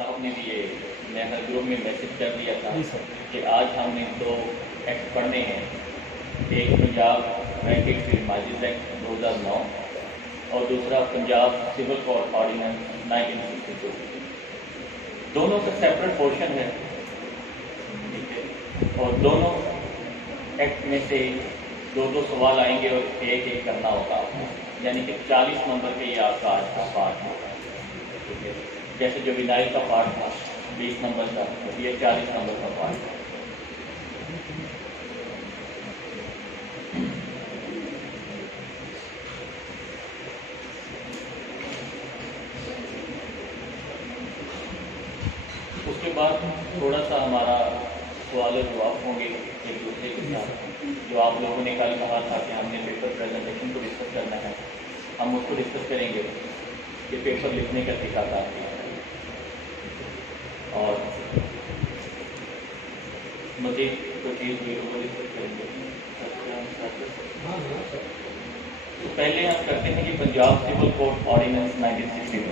صاحب نے بھی یہ میں ہر گروپ میں میسج کر دیا تھا کہ آج ہم نے 2 ایکٹ پڑھنے ہیں، ایک پنجاب رینکنگ فیلڈ ماجز ایکٹ 2009 اور دوسرا پنجاب سول کوڈ آرڈیننس 1962۔ دونوں کا سیپریٹ پورشن ہے، ٹھیک ہے، اور دونوں ایکٹ میں سے 2 سوال آئیں گے اور ایک کرنا ہوگا آپ کو، یعنی کہ 40 نمبر کے یہ آپ کا آج کا پارٹ ہوگا، ٹھیک ہے، جیسے جو وینائل کا پارٹ تھا 20 نمبر کا، یہ 40 نمبر کا پارٹ ہے۔ اس کے بعد تھوڑا سا ہمارا سوال و جواب ہوں گے ایک دوسرے کے ساتھ، جو آپ لوگوں نے کل کہا تھا کہ ہم نے پیپر پریزنٹیشن کو ڈسکس کرنا ہے، ہم اس کو ڈسکس کریں گے کہ پیپر لکھنے کا طریقہ کار کیا ہے، اور مزید کوئی چیز ہوئی وہ ڈسکس کریں گے۔ تو پہلے ہم کرتے ہیں کہ Punjab civil code ordinance 1962۔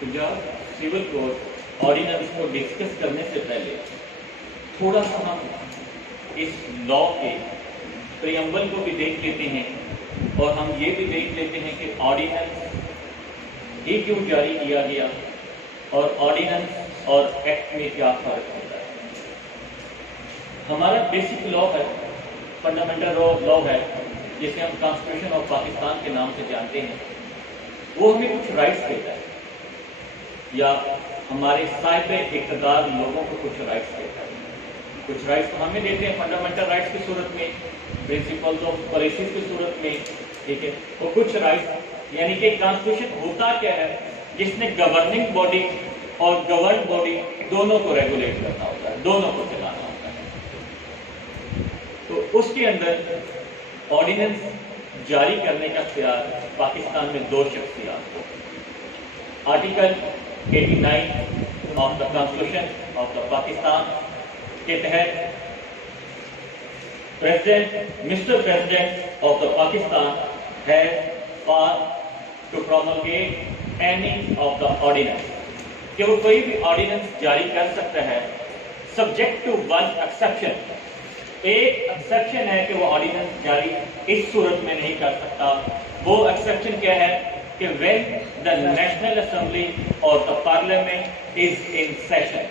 Punjab civil code ordinance کو ڈسکس کرنے سے پہلے تھوڑا سا ہم اس لا کے پریمبل کو بھی دیکھ لیتے ہیں، اور ہم یہ بھی دیکھ لیتے ہیں کہ آرڈیننس یہ کیوں جاری کیا گیا اور آرڈیننس اور ایکٹ میں کیا فرق ہوتا ہے۔ ہمارا بیسک لا ہے، فنڈامنٹل لا ہے، جسے ہم کانسٹیٹیوشن آف پاکستان کے نام سے جانتے ہیں، وہ ہمیں کچھ رائٹس دیتا ہے، یا ہمارے صاحب اقتدار لوگوں کو کچھ رائٹس دیتا ہے۔ کچھ رائٹس تو ہمیں دیتے ہیں فنڈامنٹل رائٹس کی صورت میں، پرنسپلز آف پالیسیز کی صورت میں، ٹھیک ہے، اور کچھ رائٹس یعنی کہ کانسٹیٹیوشن ہوتا کیا ہے، جس نے گورننگ باڈی اور گورنڈ باڈی دونوں کو ریگولیٹ کرنا ہوتا ہے، دونوں کو چلانا ہوتا ہے۔ تو اس کے اندر آرڈیننس جاری کرنے کا اختیار پاکستان میں 2 شخصیات کو، article 89 of the constitution of the Pakistan کے تحت president mister president of the Pakistan has power to promulgate any of the ordinance, کہ وہ کوئی بھی آرڈیننس جاری کر سکتا ہے سبجیکٹ ٹو 1 ایکسیپشن۔ ایک ایکسیپشن ہے کہ وہ آرڈیننس جاری اس صورت میں نہیں کر سکتا، وہ ایکسیپشن کیا ہے کہ when the National Assembly or the Parliament is in session۔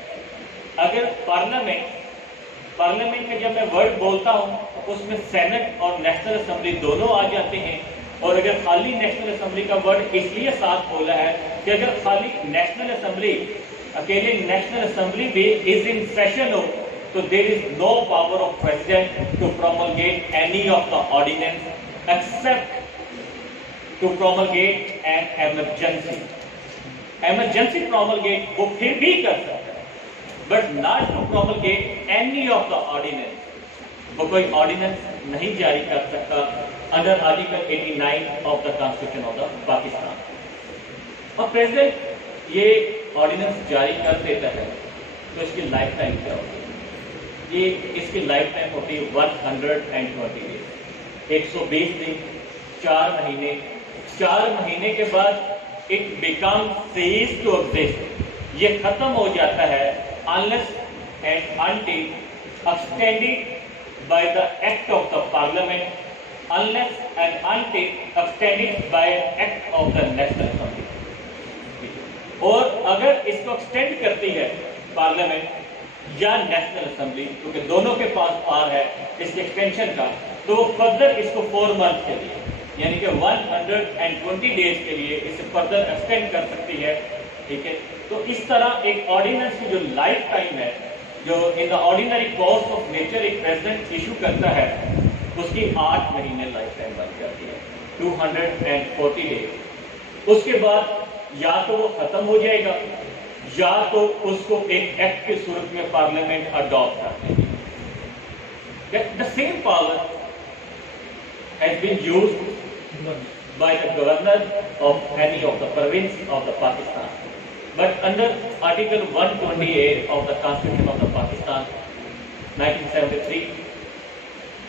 اگر پارلیمنٹ میں جب میں ورڈ بولتا ہوں تو اس میں سینٹ اور نیشنل اسمبلی دونوں آ جاتے ہیں، اور اگر خالی نیشنل اسمبلی کا ورڈ اس لیے ساتھ بولا ہے کہ اگر خالی نیشنل اسمبلی، اکیلے نیشنل اسمبلی بھی از ان سیشن ہو تو there is no power of president to promulgate any of the ordinance except to promulgate an emergency۔ Emergency promulgate وہ پھر بھی کر سکتا ہے، but not to promulgate any of the ordinance۔ وہ کوئی آرڈیننس نہیں جاری کر سکتا under article 89 of the constitution of the Pakistan. اور پریزیڈنٹ یہ آرڈیننس جاری کر دیتا ہے تو اس کی لائف ٹائم کیا ہوتی ہے؟ یہ اس کی لائف ٹائم ہوتی ہے 120 days، 120 دن، 4 مہینے۔ 4 مہینے کے بعد it becomes cease to exist، یہ ختم ہو جاتا ہے unless and until extended by the act of the parliament، unless and until extended by act of the national assembly۔ اور اگر اس کو ایکسٹینڈ کرتی ہے پارلیمنٹ یا نیشنل اسمبلی، کیونکہ دونوں کے پاس پاور ہے اس کے ایکسٹینشن کا، تو وہ فردر اس کو 4 months کے لیے یعنی کہ 120 days کے لیے اسے فردر ایکسٹینڈ کر سکتی ہے، ٹھیک ہے۔ تو اس طرح ایک آرڈیننس کی جو لائف ٹائم ہے، جو ان the ordinary course of nature ایک پریزیڈنٹ ایشو کرتا ہے، اس کی 8 مہینے لائف ٹائم بن جاتی ہے، 240 days۔ اس کے بعد یا تو وہ ختم ہو جائے گا یا تو اس کو ایک ایکٹ کی صورت میں پارلیمنٹ اڈاپٹ کر دے گی۔ that the same power has been used by the governor of any of the province of the Pakistan. But under Article 128 of the Constitution of the Pakistan, 1973,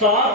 7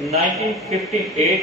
1958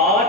8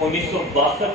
1962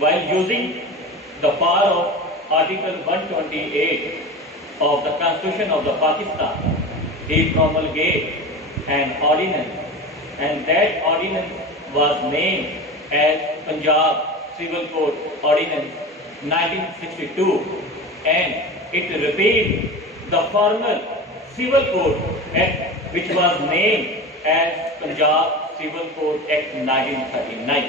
while using the power of Article 128 of the Constitution of the Pakistan, he promulgated an ordinance, and that ordinance was named as Punjab Civil Code Ordinance 1962, and it repealed the former Civil Code Act which was named as Punjab Civil Code Act 1939.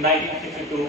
1962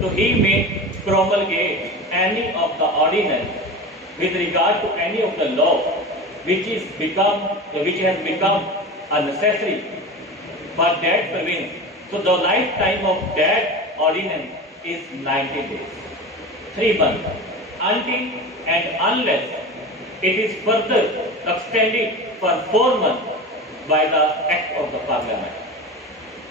so he may promulgate any of the ordinance with regard to any of the law which has become a necessary for that province. So the lifetime of that ordinance is 90 days, 3 months, until and unless it is further extended for 4 months by the act of the parliament.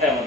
7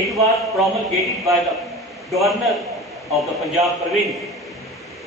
it was promulgated by the governor of the Punjab province,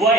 Why?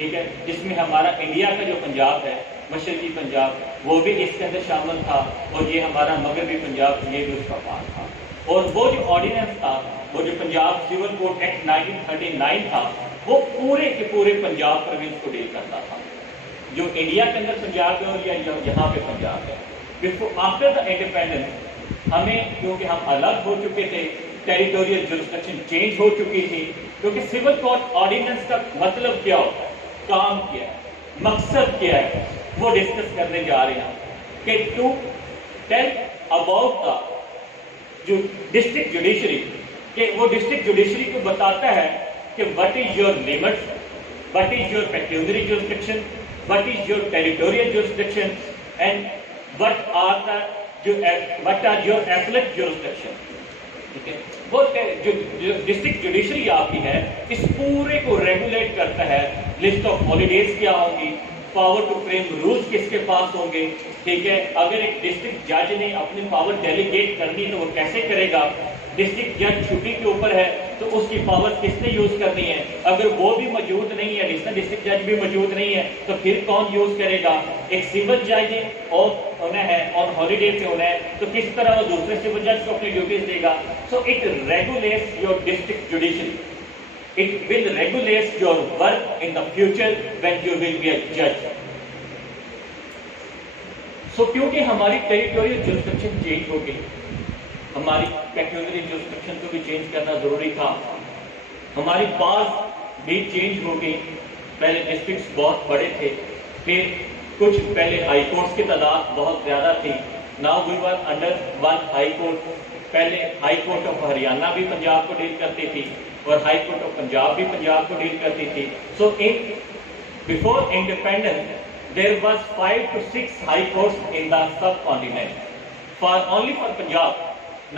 ٹھیک ہے، جس میں ہمارا India کا جو پنجاب ہے، مشرقی پنجاب، وہ بھی اس کے اندر شامل تھا، اور یہ ہمارا مغربی پنجاب یہ بھی اس کا پارٹ تھا۔ اور وہ جو آرڈیننس تھا، وہ جو پنجاب سول کوڈ ایکٹ 1939 تھا، وہ پورے کے پورے پنجاب پروونس کو ڈیل کرتا تھا، جو انڈیا کے اندر پنجاب ہے اور یہاں پہ پنجاب ہے۔ آفٹر دا انڈیپینڈنس ہمیں، کیونکہ ہم الگ ہو چکے تھے، ٹیریٹوریل جورسڈکشن چینج ہو چکی تھی، کیونکہ سول کوڈ آرڈیننس کا مطلب کیا ہوتا ہے، کام کیا ہے، مقصد کیا ہے، وہ ڈسکس کرنے جا رہے ہیں کہ ٹو ٹیل اباؤٹ دا جو ڈسٹرکٹ جوڈیشری، کہ وہ ڈسٹرکٹ جوڈیشری کو بتاتا ہے کہ what is your limits, what is your pecuniary jurisdiction, what is your territorial jurisdiction, and what are your appellate jurisdiction. ٹھیک ہے، وہ جو ڈسٹرکٹ جوڈیشری آپ کی ہے، اس پورے کو ریگولیٹ کرتا ہے، لسٹ آف ہالیڈیز کیا ہوں گی، پاور ٹو فریم رولز کس کے پاس ہوں گے، ٹھیک ہے، اگر ایک ڈسٹرکٹ جج نے اپنی پاور ڈیلیگیٹ کرنی تو وہ کیسے کرے گا، ڈسٹرکٹ جج چھٹی کے اوپر ہے تو اس کی پاور کس نے یوز کرنی ہے، اگر وہ بھی موجود نہیں ہے، ایڈیشنل ڈسٹرکٹ جج بھی موجود نہیں ہے تو پھر کون یوز کرے گا، ایک سول جج نے اور ہونا ہے اور ہالیڈے پہ ہونا ہے تو کس طرح وہ دوسرے سول جج کو اپنی ڈیوٹیز دے گا۔ So it regulates your district judiciary, it will regulate your work in the future when you will be a جج۔ سو کیونکہ ہماری ٹیریٹوریل جورسڈکشن چینج ہو گئی، ہماری پیکیولری جورسڈکشن کو بھی چینج کرنا ضروری تھا، ہماری پاس بھی چینج ہو گئی، پہلے ڈسٹرکٹس بہت بڑے تھے، پھر کچھ پہلے ہائی کورٹس کی تعداد بہت زیادہ تھی، now we were under one high court, پہلے ہائی کورٹ آف ہریانہ بھی پنجاب کو ڈیل کرتی تھی اور ہائی کورٹ آف پنجاب بھی پنجاب کو ڈیل کرتی تھی۔ سو ان before independence there was 5 to 6 high courts in the subcontinent for only for Punjab,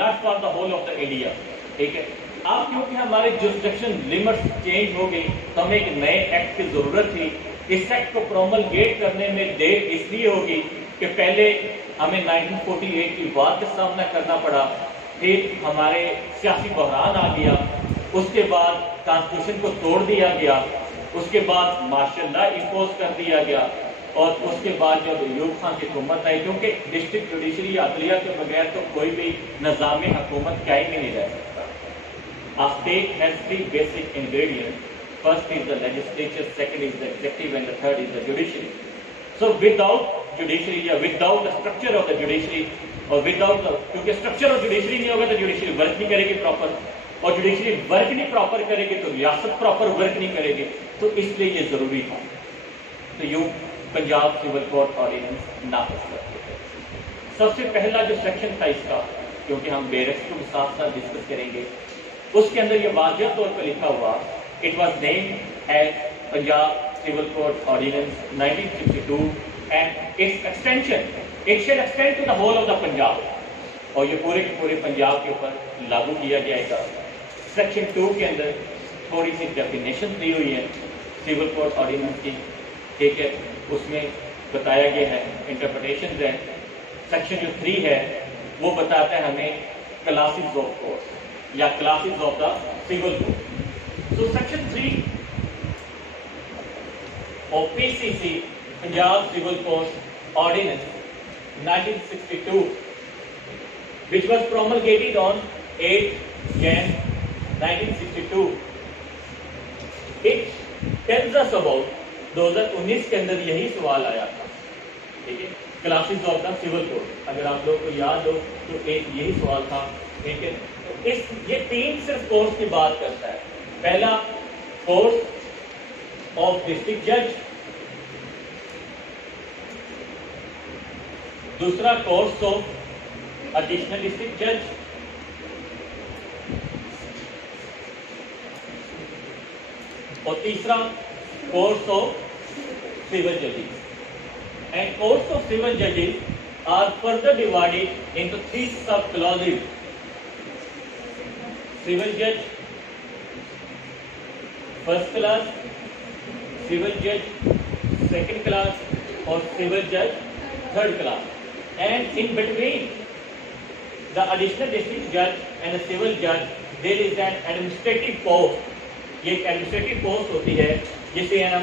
not for the whole of the India. ٹھیک ہے، اب کیونکہ ہمارے جورسڈکشن لمٹس چینج ہو گئی تو ہمیں ایک نئے ایکٹ کی ضرورت تھی۔ اس ایکٹ کو پروملگیٹ کرنے میں دیر اس لیے ہوگی کہ پہلے ہمیں 1948 کی وار کا سامنا کرنا پڑا، پھر ہمارے سیاسی بحران آ گیا، اس کے بعد کانسٹیٹیوشن کو توڑ دیا گیا، اس کے بعد مارشل لا امپوز کر دیا گیا، اور اس کے بعد جب ایوب خان کی حکومت آئی، کیونکہ ڈسٹرکٹ جوڈیشری عدلیہ کے بغیر تو کوئی بھی نظام حکومت قائم ہی نہیں رہ سکتا۔ A state has 3 basic ingredients. First is the legislature, second is the executive, and the third is the judiciary. So without judiciary یا without the structure of the judiciary اور without the، کیونکہ structure of judiciary نہیں ہوگا تو judiciary work نہیں کرے گی proper, اور judiciary ورک نہیں پراپر کرے گی تو ریاست پراپر ورک نہیں کرے گی، تو اس لیے یہ ضروری تھا۔ تو یوں پنجاب سول کوڈ آرڈیننس نافذ کرتے ہیں۔ سب سے پہلا جو سیکشن تھا اس کا، کیونکہ ہم بیرکس کو ساتھ ساتھ ڈسکس کریں گے، اس کے اندر یہ واضح طور پہ لکھا ہوا، it was named as Punjab civil code ordinance 1962 and its extension it shall extend to the whole of the Punjab, اور یہ پورے کے پورے پنجاب کے اوپر لاگو کیا جائے گا۔ سیکشن 2 کے اندر تھوڑی سی ڈیفینیشن دی ہوئی ہے سول کوڈ آرڈیننس کی، ٹھیک ہے، اس میں بتایا گیا ہے، انٹرپریٹیشنز ہیں۔ سیکشن جو 3 ہے وہ بتاتا ہے ہمیں کلاسز آف کورس یا classes of the civil code. So section 3 of PCC Punjab civil code ordinance 1962 which was promulgated on 8 Jan 1962, it tells us about 2019 کے اندر یہی سوال آیا تھا، ٹھیک ہے، classes of the civil code, اگر آپ لوگ کو یاد ہو تو ایک یہی سوال تھا، ٹھیک ہے۔ یہ 3 صرف کورس کی بات کرتا ہے۔ پہلا کورس آف ڈسٹرکٹ جج، دوسرا کورس آف ایڈیشنل ڈسٹرکٹ جج، اور تیسرا course of civil judges. And courts of civil judges are further divided into 3 sub-classes. Civil judge, first class, civil judge, second class, or civil judge, third class. And in between the additional district judge and the civil judge, there is an administrative post. یہ ایک administrative post ہوتی ہے جسے ہم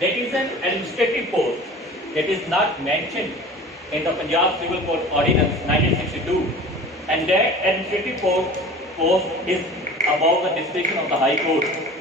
That is an administrative post that is not mentioned in the Punjab Civil Code Ordinance 1962, and that administrative post is above the discretion of the High Court,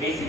DC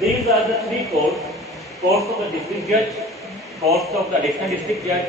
these are the three courts of the district judge, courts of the additional district judge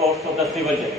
courts of the civil judge।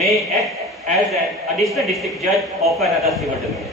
may act as an additional district judge of another civil division।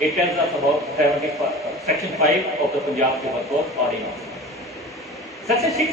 It tells us about section 5 of the Punjab Civil Code Ordinance। Section 6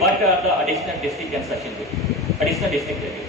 what are the additional district and session judges, additional district judges।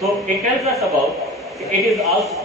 So it tells us about it is also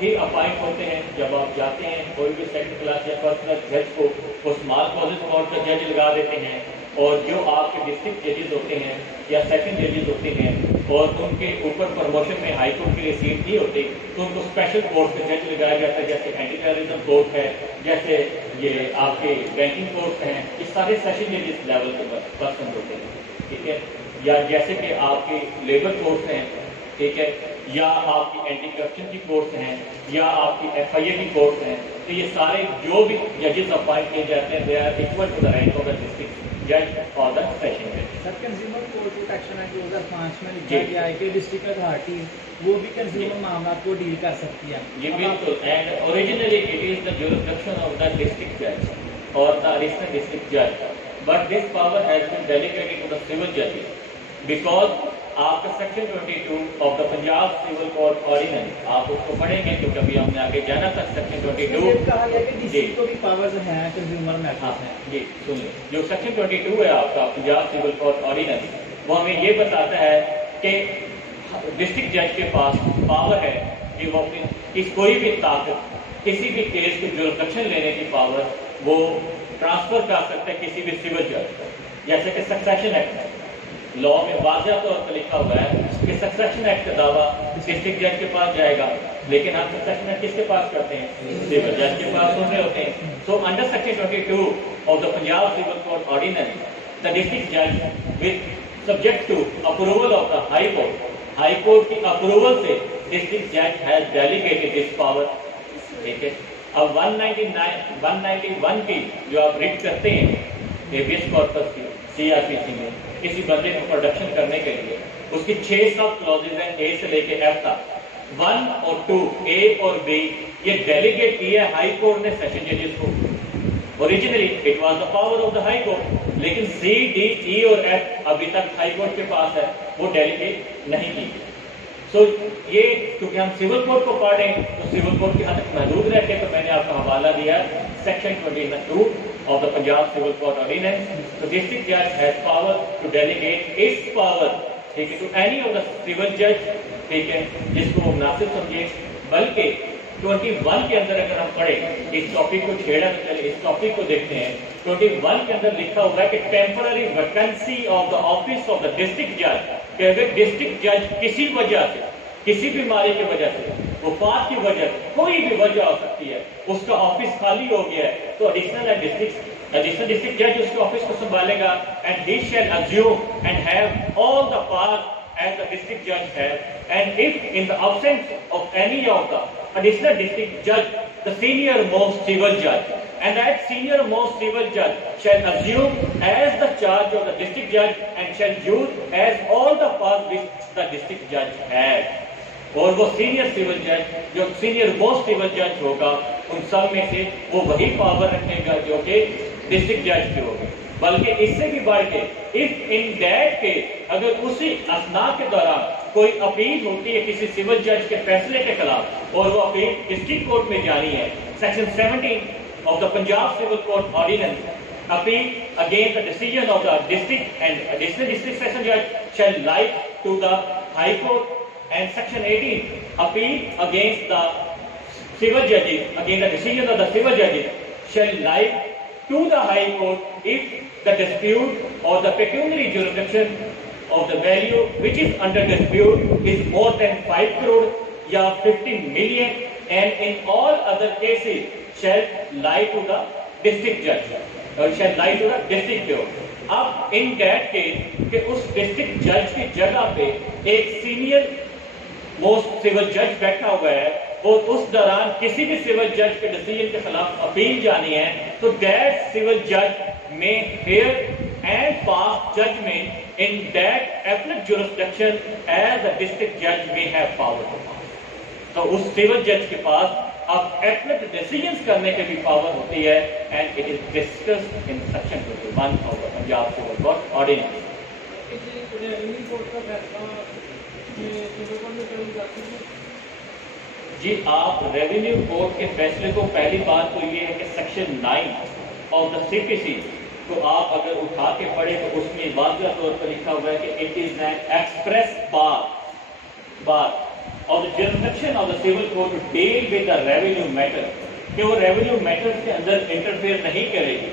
he appoint ہوتے ہیں. جب آپ جاتے ہیں کوئی بھی second class یا first class جج کو وہ اسمال کازز کورٹ کا جج لگا دیتے ہیں, اور جو آپ کے ڈسٹرکٹ ججز ہوتے ہیں یا سیشن ججز ہوتے ہیں اور ان کے اوپر پروموشن میں ہائی کورٹ کے لیے سیٹ نہیں ہوتی تو ان کو اسپیشل کورٹ کا جج لگایا جاتا ہے, جیسے اینٹی ٹیررزم کورٹ ہے, جیسے یہ آپ کے بینکنگ کورٹ ہیں, یہ سارے سیشن ججز لیول کے پرسن ہوتے ہیں, ٹھیک ہے. یا جیسے کہ آپ کے لیبر کورٹس ہیں, ٹھیک ہے, یا آپ کی اینٹی کرپشن کی کورٹس ہیں, یا آپ کی ایف آئی اے کی کورٹس ہیں. تو یہ سارے جو بھی ججز اپوائنٹ کیے جاتے ہیں they are equal to the rank of the district جج اور دا سیشن جج. Sir consumer court protection act 2005 میں لکھا گیا ہے کہ ڈسٹرکٹ اتھارٹی وہ بھی کنزیومر معاملات کو ڈیل کر سکتی ہے. یہ بالکل, and originally it is the jurisdiction of the district جج اور دا ایڈیشنل ڈسٹرکٹ جج, but this power has been delegated to the civil ججز بیکاز آپ کا section 22 of the Punjab civil code ordinance آپ اس کو پڑھیں گے کیونکہ ابھی ہم نے آگے جانا تھا. سیکشن 22 کہا گیا کہ ڈسٹرکٹ کو بھی پاورز ہیں کنزیومر میٹرز ہیں. جی سن لیں, جو سیکشن 22 ہے آپ کا پنجاب سول کوڈ آرڈیننس وہ ہمیں یہ بتاتا ہے کہ ڈسٹرکٹ جج کے پاس پاور ہے کہ وہ اپنی کوئی بھی طاقت کسی بھی کیس کی جورسڈکشن لینے کی پاور وہ ٹرانسفر کر سکتا ہے کسی بھی سول جج کو. جیسے کہ سکسیشن ایکٹ لا میں واضح طور پر لکھا ہوا ہے کہ سکسیشن ایکٹ کا دعویٰ ڈسٹرکٹ جج کے پاس جائے گا, لیکن ہم سکسیشن ایکٹ کس کے پاس کرتے ہیں, سول جج کے پاس سن رہے ہوتے ہیں. So under section 22 of the Punjab civil code ordinance the district جج with subject to approval of the high court, high court کی اپروول سے ڈسٹرکٹ جج ہیز ڈیلیگیٹڈ دس پاور, ٹھیک ہے. اب 191 کی جو آپ ریٹ کرتے ہیں ہیبیس کارپس کی سی آر پی سی میں کسی بندے کو پروڈکشن کرنے کے لیے اس کی 6 سب کلوزز ہیں اے سے لے کے ایف تک. 1 اور 2 اے اور بی یہ ڈیلیگیٹ کیا ہے ہائی کورٹ نے سیشن ججز کو. Originally it was the power of the high court, لیکن سی ڈی ای اور ایف ابھی تک ہائی کورٹ کے پاس ہے, وہ ڈیلیگیٹ نہیں کی. سو یہ کیونکہ ہم سول کوڈ کو پڑھیں تو سول کوڈ کی حد تک محدود رہتے ہیں, تو میں نے آپ کا حوالہ دیا section 22 of the Punjab Civil Court Ordinance. The district judge has power to delegate its power, ٹھیک ہے, to any of the civil judge, ٹھیک ہے, جس کو وہ مناسب سمجھے. بلکہ 21 کے اندر اگر ہم پڑھیں اس ٹاپک کو چھیڑا تو چلے اس ٹاپک کو دیکھتے ہیں. 21 کے اندر لکھا ہوا ہے کہ temporary vacancy of the office of the district جج, کہ اگر ڈسٹرکٹ جج کسی وجہ سے, کسی بیماری کی وجہ سے, وفات کی وجہ سے, کوئی بھی وجہ ہو سکتی ہے, اس کا آفس خالی ہو گیا ہے, تو ایڈیشنل ڈسٹرکٹ جج اس کے آفس کو سنبھالے گا, and he shall assume and have all the power as the district judge has. And if in the absence of any of the additional district judge, the senior most civil judge, and that senior most civil judge shall assume as the charge of the district judge and shall use as all the powers which the district judge has. اور وہ senior civil جج جو senior most civil جج ہوگا ان سب میں سے وہ وہی پاور رکھے گا جو کہ ڈسٹرکٹ جج کی ہوگی. بلکہ اس سے بھی بڑھ کے if in that case اگر اسی اثناء کے دوران کوئی اپیل ہوتی ہے کسی سول جج کے فیصلے کے خلاف اور وہ اپیل ڈسٹرکٹ کورٹ میں جانی ہے, section 17 of the Punjab Civil Court Ordinance, appeal against the decision of the district and additional district session judge shall lie to the High Court. And section 18, appeal against the civil judges, against the decision of the civil judges shall lie to the High Court if the dispute or the pecuniary jurisdiction of the value which is under dispute is more than 5 crore ya 15 million, and in all other cases shall lie to the district judge or shall lie to the district court. اب in that case کہ اس district جج کی جگہ پہ ایک senior most civil جج بیٹھا ہوا ہے اور اس دوران کسی بھی سول جج کے ڈیسیژن کے خلاف اپیل جانی ہے, تو دیٹ سول جج میں here and pass judgment in that applet jurisdiction as a district جج میں ہیو پاور ٹو پاس. تو اس سول جج کے پاس اب ایپلیٹ ڈیسیژنز کرنے کی بھی پاور ہوتی ہے, and it is discussed in section 21 of the Punjab civil code ordinance. جی آپ ریونیو کورٹ کے فیصلے کو پہلی بات تو یہ ہے کہ سیکشن 9 آف دا سی پی سی کو آپ اگر اٹھا کے پڑھیں تو اس میں واضح طور پر لکھا ہوا ہے کہ it is an express bar of the jurisdiction of the civil court to deal with the revenue matter, کہ وہ ریونیو میٹرز کے اندر انٹرفیئر نہیں کرے گی.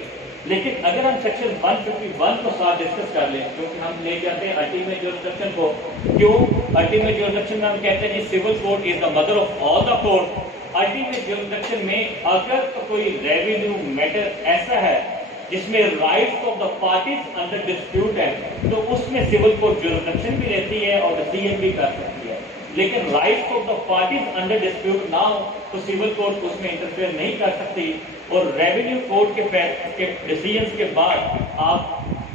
لیکن اگر ہم سیکشن 151 کو ساتھ ڈسکس کر لیں، کیونکہ ہم لے جاتے ہیں الٹیمیٹ جورسڈکشن کو. کیوں الٹیمیٹ جورسڈکشن میں ہم کہتے ہیں civil court is the mother of all the court. Ultimate jurisdiction میں اگر کوئی ریونیو میٹر ایسا ہے جس میں rights of the parties under dispute ہے تو اس میں سول کورٹ جورسڈکشن بھی رہتی ہے اور ڈیسیژن بھی کر سکتی ہے. لیکن rights of the parties under dispute نہ ہو تو سول کورٹ اس میں انٹرفیئر نہیں کر سکتی. اور ریونیو کورٹ کے ڈیسیژنس کے بعد آپ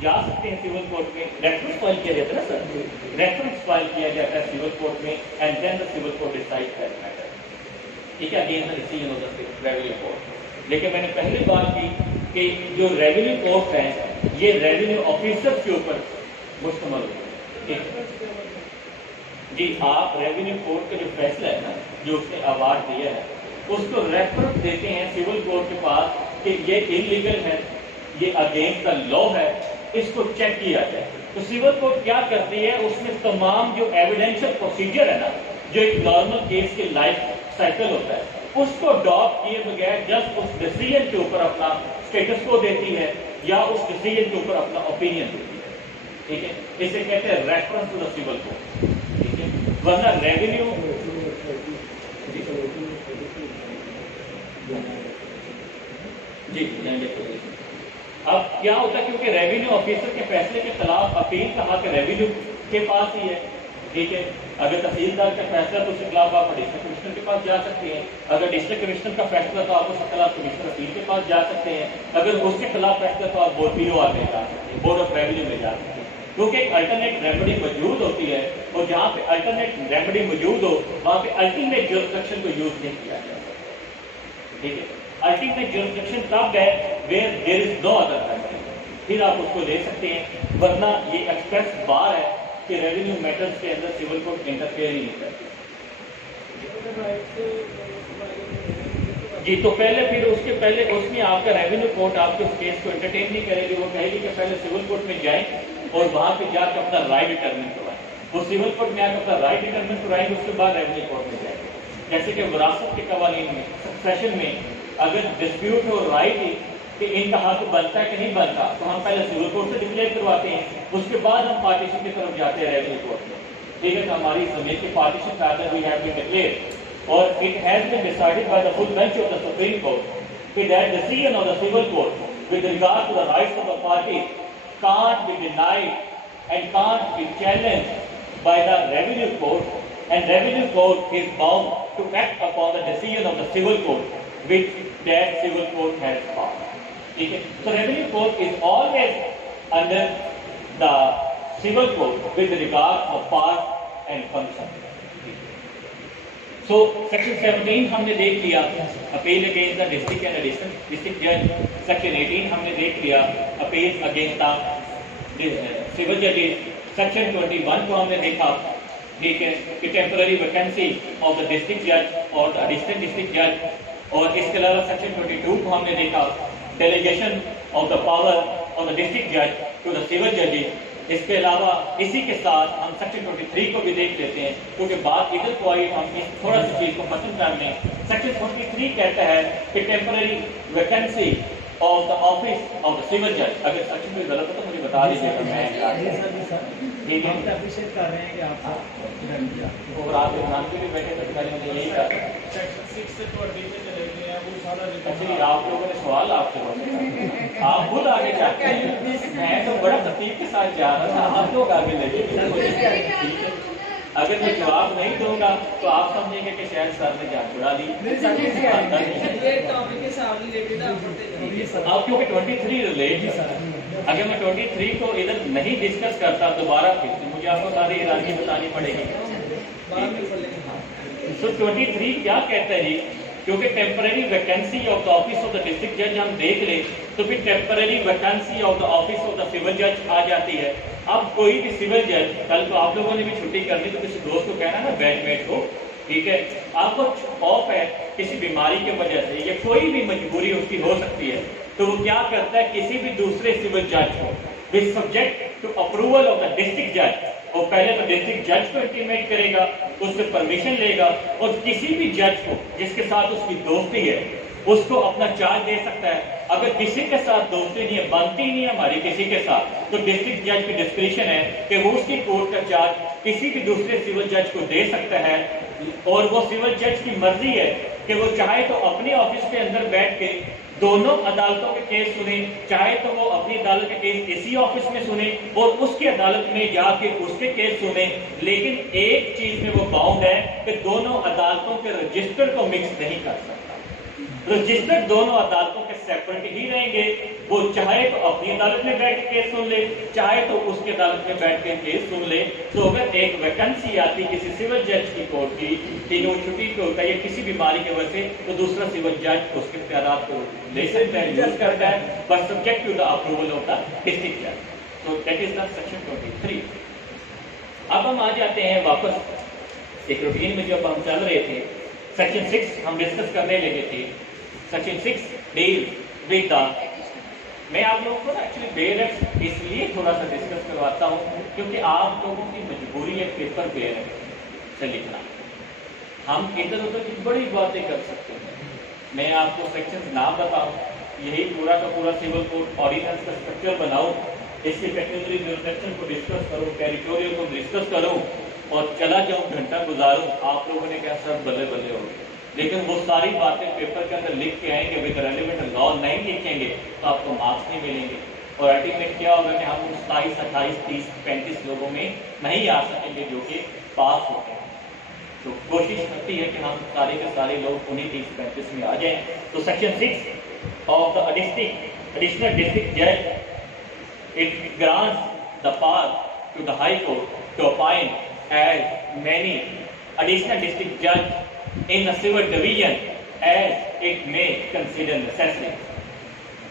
جا سکتے ہیں سول کورٹ میں. ریفرنس فائل کیا جاتا ہے نا سر، ریفرنس فائل کیا جاتا ہے سول کورٹ میں and then the civil court decide that matter. ٹھیک ہے، again the decision of the revenue court. لیکن میں نے پہلی بات کی کہ جو ریونیو کورٹ ہیں یہ ریونیو آفیسر کے اوپر مشتمل ہوتے ہیں. جی آپ ریونیو کورٹ کا جو فیصلہ ہے نا، جو اس نے ایوارڈ دیا ہے، اس کو ریفرنس دیتے ہیں سول کورٹ کے پاس کہ یہ انلیگل ہے، یہ اگینسٹ دا لا ہے، اس کو چیک کیا جائے. تو سول کورٹ کیا کرتی ہے، اس میں تمام جو ایویڈینشیل پروسیجر ہے نا، جو ایک نارمل کیس کے لائف سائیکل ہوتا ہے، اس کو اڈاپٹ کیے بغیر جسٹ اس ڈیسیژن کے اوپر اپنا اسٹیٹس کو دیتی ہے یا اس ڈیسیژن کے اوپر اپنا اوپینین دیتی ہے. ٹھیک ہے، اسے کہتے ہیں reference to the civil court. ٹھیک ہے، ورنہ ریونیو جی اب کیا ہوتا ہے، کیونکہ ریونیو آفیسر کے فیصلے کے خلاف اپیل کا حق ریونیو کے پاس ہی ہے. ٹھیک ہے، اگر تحصیلدار کا فیصلہ تو اس کے خلاف آپ ڈسٹرکٹ کمشنر کے پاس جا سکتے ہیں. اگر ڈسٹرکٹ کمشنر کا فیصلہ تو آپ اس کے خلاف کمشنر اپیل کے پاس جا سکتے ہیں. اگر اس کے خلاف فیصلہ تو آپ بورڈ پی او آر میں جا سکتے ہیں، بورڈ آف ریونیو میں جا سکتے ہیں. کیونکہ ایک الٹرنیٹ ریمیڈی موجود ہوتی ہے، اور جہاں پہ الٹرنیٹ ریمیڈی موجود ہو وہاں پہ الٹیمیٹ جورسڈکشن کو یوز نہیں کیا جا سکتا. ٹھیک ہے، الٹیمیٹ جورسڈکشن تب ہے where there is no other country, پھر آپ اس کو لے سکتے ہیں. ورنہ یہ ایکسپریس بار ہے کہ ریونیو میٹرز کے اندر سول کورٹ انٹرفیئر ہی نہیں کرتی. جی تو پہلے پھر اس کے پہلے اس میں آپ کا ریونیو کورٹ آپ کے اس کیس کو انٹرٹین نہیں کرے گی. وہ کہے گی کہ پہلے سول کورٹ میں جائیں اور وہاں پہ جا کے اپنا رائٹ ڈٹرمن کروائیں. وہ سول کورٹ میں آ کے اپنا رائٹ ڈٹرمن کرائیں گے، اس کے بعد ریونیو کورٹ میں جائیں گے. جیسے کہ وراثت کے قوانین میں سکسیشن میں اگر ڈسپیوٹ ہو رائٹ ہی کہ ان کا حق بنتا ہے کہ نہیں بنتا تو ہم پہلے سول کورٹ سے ڈکلیئر کرواتے ہیں، اس کے بعد ہم پارٹیشن کی طرف جاتے ہیں ریونیو کورٹ میں. ٹھیک ہے، تو ہماری زمین کی پارٹیشن کا اگر وی ہیو بین ڈکلیئر اور it has been decided by the full bench of the supreme court کہ that decision of the civil court with regard to the rights of the party can't be denied and can't be challenged by the revenue court, and revenue court is bound to act upon the decision of the civil court which that civil court has passed. Okay? So revenue court is always under the civil court with regard of part and function. So section 17 ہم نے دیکھ لیا appeal against the district and additional district جج. Section 18 ہم نے دیکھ لیا appeal against the civil ججز. سیکشن 21 کو ہم نے دیکھا ٹھیک ہے کہ temporary vacancy of the district جج اور دا ایڈیشنل ڈسٹرکٹ جج. اور اس کے علاوہ سیکشن 22 کو ہم نے دیکھا delegation of the power of the district جج ٹو دا سول ججز. اس کے علاوہ اسی کے ساتھ ہم سیکشن 23 کو بھی دیکھ لیتے ہیں کیونکہ بات ادھر کو آئی ہم اس تھوڑا سی چیز کو ختم کر لیں. سیکشن 23 کہتا ہے کہ temporary vacancy of the office of the civil جج. اگر سیکشن میں غلط ہے تو مجھے بتا دیجیے گا. میں ٹھیک ہے اپریشیٹ کر رہے ہیں کہ آپ اور آپ کے نام کے بھی بیٹھے تھے پہلے مجھے یہی کہا. ایکچولی آپ لوگوں نے سوال آپ سے پوچھا، آپ خود آگے چاہتے ہیں. میں تو بڑا ترتیب کے ساتھ جا رہا تھا، آپ لوگ آگے لے لیجیے. اگر میں جواب نہیں دوں گا تو آپ سمجھیں گے کہ شاید سر نے جان چھڑا دی. آپ کیونکہ 23 ریلیٹ، اگر میں 23 کو ادھر نہیں ڈسکس کرتا دوبارہ پھر سے مجھے آپ کو ساری ایرانی بتانی پڑے گی. تو 23 کیا کہتا ہے جی؟ کیونکہ temporary vacancy of the office of the district جج ہم دیکھ لیں تو پھر temporary vacancy of the office of the civil جج آ جاتی ہے. اب کوئی بھی سول جج، کل کو آپ لوگوں نے بھی چھٹی کرنی تو کسی دوست کو کہنا نا بیچ میٹ کو، ٹھیک ہے آپ کو آف ہے کسی بیماری کی وجہ سے یا کوئی بھی مجبوری اس کی ہو سکتی ہے، تو وہ کیا کرتا ہے کسی بھی دوسرے سول جج کو with subject to approval of the district judge وہ پہلے تو ڈسٹرکٹ جج کو انٹیمیٹ کرے گا, اس سے پرمیشن لے گا, اور کسی بھی جج کو جس کے ساتھ اس کی دوستی ہے اس کو اپنا چارج دے سکتا ہے. اگر کسی کے ساتھ دوستی نہیں ہے, بنتی نہیں ہے ہماری کسی کے ساتھ, تو ڈسٹرکٹ جج کی ڈسکریشن ہے کہ وہ اس کی کورٹ کا چارج کسی بھی دوسرے سول جج کو دے سکتا ہے, اور وہ سول جج کی مرضی ہے کہ وہ چاہے تو اپنے آفس کے اندر بیٹھ کے دونوں عدالتوں کے کیس سنیں, چاہے تو وہ اپنی عدالت کے کیس اسی آفس میں سنیں اور اس کی عدالت میں جا کے اس کے کیس سنیں, لیکن ایک چیز میں وہ باؤنڈ ہے کہ دونوں عدالتوں کے رجسٹر کو مکس نہیں کر سکتا. رجسٹر دونوں عدالتوں کے سیپریٹ ہی رہیں گے. وہ چاہے تو اپنی عدالت میں بیٹھ کے کیس سن لے, چاہے تو اس کی عدالت میں بیٹھ کے کیس سن لے. تو اگر ایک ویکنسی آتی کسی سول جج کی کورٹ کی کہ وہ چھٹی پہ ہوتا ہے یا کسی بیماری کی وجہ سے, تو دوسرا سول جج اس کے اختیارات کو لے سکتا ہے, یوز کرتا ہے, but subject to the approval of the district جج. So that is the section 23. اب ہم آ جاتے ہیں واپس ایک روٹین میں. جب ہم چل رہے تھے سیکشن 6 ہم ڈسکس کرنے لگے تھے. سیکشن 6 ڈیل ود دا, میں آپ لوگوں کو نا ایکچولی بیر ایکٹ اس لیے تھوڑا سا ڈسکس کرواتا ہوں کیونکہ آپ لوگوں کی مجبوری ہے پیپر بیر ایکٹ سے لکھنا. ہم ادھر ادھر کی بڑی باتیں کر سکتے ہیں. میں آپ کو سیکشن نہ بتاؤں, یہی پورا کا پورا سول کوڈ آرڈیننس کا اسٹرکچر بناؤں, اس کی پیکیجری جورسڈکشن کو ڈسکس کروں, ٹیریٹوریل کو ڈسکس کروں اور چلا جاؤں, گھنٹہ گزاروں, آپ لوگوں نے کیا سب بلے بلے ہو گئے. لیکن وہ ساری باتیں پیپر کے اندر لکھ کے آئیں گے, ود ریلیونٹ لا نہیں لکھیں گے تو آپ کو مارکس نہیں ملیں گے. اور الٹیمیٹ کیا ہوگا کہ ہم 27, 28, 30, 35 لوگوں میں نہیں آ سکیں گے جو کہ پاس ہوتے ہیں. تو کوشش کرتی ہے کہ ہم سارے کے سارے لوگ انہیں 30, 35 میں آ جائیں. تو section 6 of the additional district جج, it grants the power to the high court to appoint as many additional district judge in a civil division as it may consider necessary.